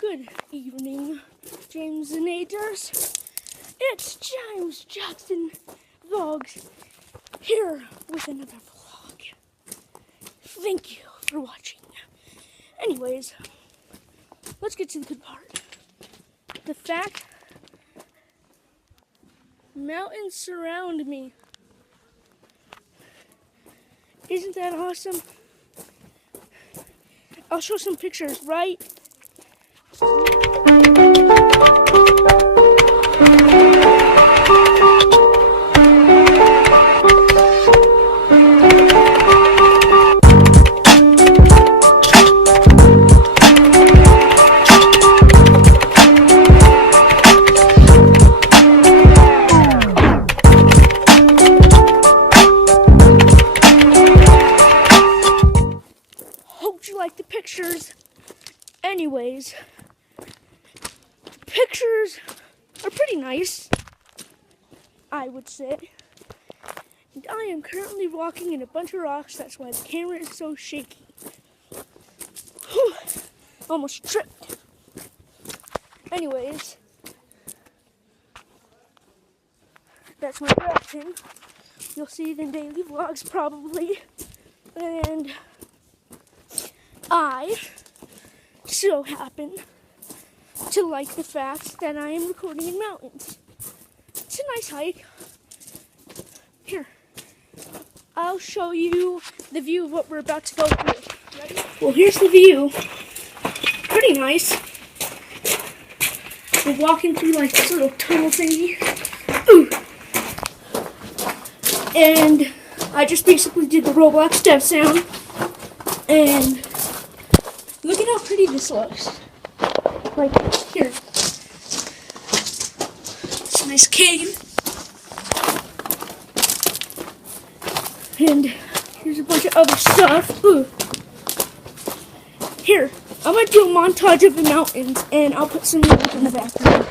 Good evening, James and Naders. It's James Jackson Vlogs here with another vlog. Thank you for watching. Anyways, let's get to the good part. The fact mountains surround me. Isn't that awesome? I'll show some pictures, right? Hope you like the pictures. Anyways, pictures are pretty nice, I would say. And I am currently walking in a bunch of rocks, that's why the camera is so shaky. Whew, almost tripped. Anyways, that's my reaction. You'll see it in daily vlogs probably. And I so happen to like the fact that I am recording in mountains. It's a nice hike. Here, I'll show you the view of what we're about to go through. Ready? Well, here's the view. Pretty nice. We're walking through like this little tunnel thingy. Ooh. And I just basically did the Roblox step sound. And look at how pretty this looks. Like, here. It's a nice cave. And here's a bunch of other stuff. Ooh. Here, I'm going to do a montage of the mountains, and I'll put some music in the background.